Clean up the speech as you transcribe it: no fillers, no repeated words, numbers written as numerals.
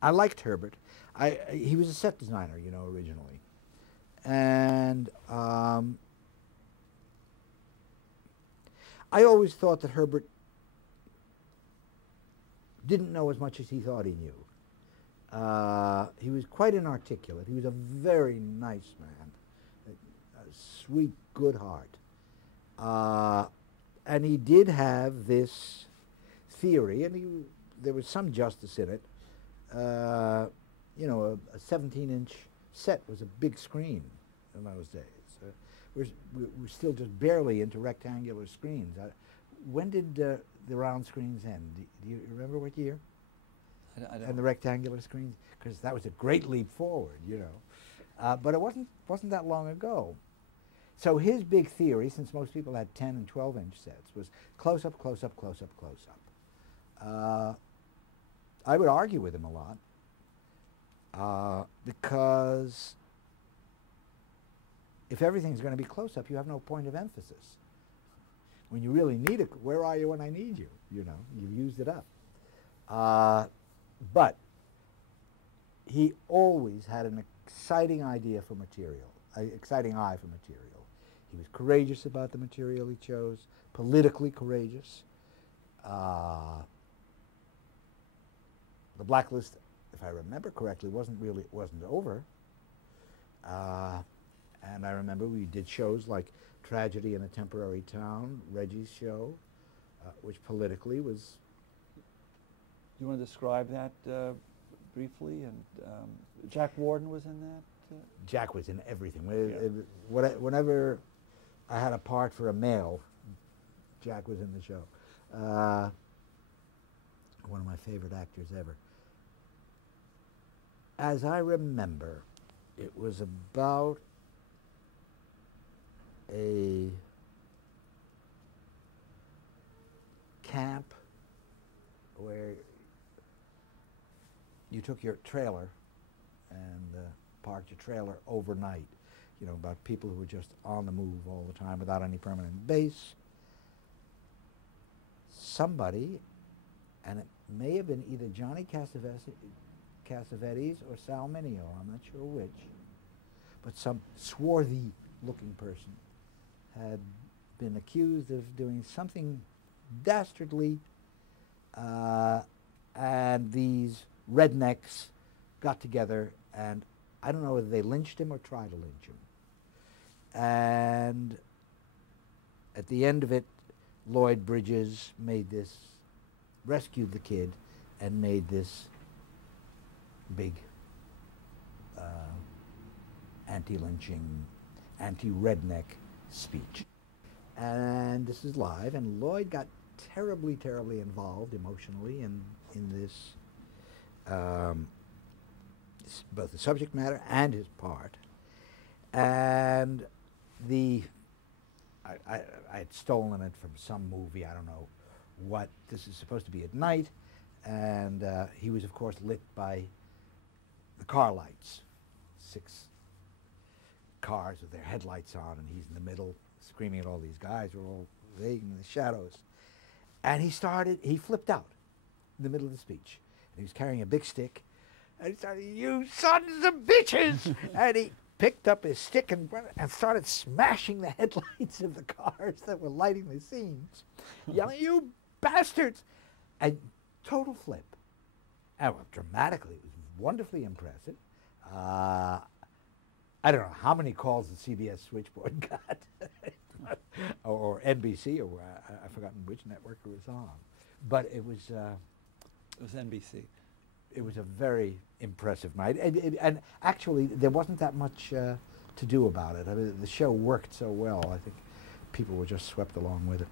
I liked Herbert. He was a set designer, you know, originally. And I always thought that Herbert didn't know as much as he thought he knew. He was quite inarticulate. He was a very nice man, a sweet, good heart. And he did have this theory, and there was some justice in it. You know, a 17-inch set was a big screen in those days. We're still just barely into rectangular screens. When did the round screens end? Do you remember what year? I don't. And the rectangular screens? Because that was a great leap forward, you know. But it wasn't that long ago. So his big theory, since most people had 10 and 12-inch sets, was close up, close up, close up, close up. I would argue with him a lot because if everything's going to be close up, you have no point of emphasis. When you really need it, where are you when I need you? You know, you've used it up. But he always had an exciting idea for material, an exciting eye for material. He was courageous about the material he chose, politically courageous. The blacklist, if I remember correctly, wasn't over. And I remember we did shows like Tragedy in a Temporary Town, Reggie's show, which politically was. Do you want to describe that briefly? And Jack Warden was in that? Jack was in everything. Yeah. Whenever I had a part for a male, Jack was in the show. One of my favorite actors ever. As I remember, it was about a camp where you took your trailer and parked your trailer overnight, you know, about people who were just on the move all the time without any permanent base. Somebody, and it may have been either Johnny Cassavetes or Sal Mineo, I'm not sure which, but some swarthy-looking person had been accused of doing something dastardly, and these rednecks got together, and I don't know whether they lynched him or tried to lynch him. And at the end of it, Lloyd Bridges rescued the kid and made this big anti-lynching, anti-redneck speech. And this is live, and Lloyd got terribly, terribly involved emotionally in this, both the subject matter and his part. And I had stolen it from some movie, I don't know what. This is supposed to be at night, and he was, of course, lit by the car lights. 6 cars with their headlights on, and he's in the middle screaming at all these guys who are all vague in the shadows. And he flipped out in the middle of the speech. And he was carrying a big stick, and he started, "You sons of bitches!" And he picked up his stick and started smashing the headlights of the cars that were lighting the scenes, yelling, "You bastards!" And total flip. And well, dramatically, it was wonderderfully impressive. I don't know how many calls the CBS switchboard got, or NBC, or I've forgotten which network it was on. But it was NBC. It was a very impressive night, and actually there wasn't that much to do about it. I mean, the show worked so well. I think people were just swept along with it.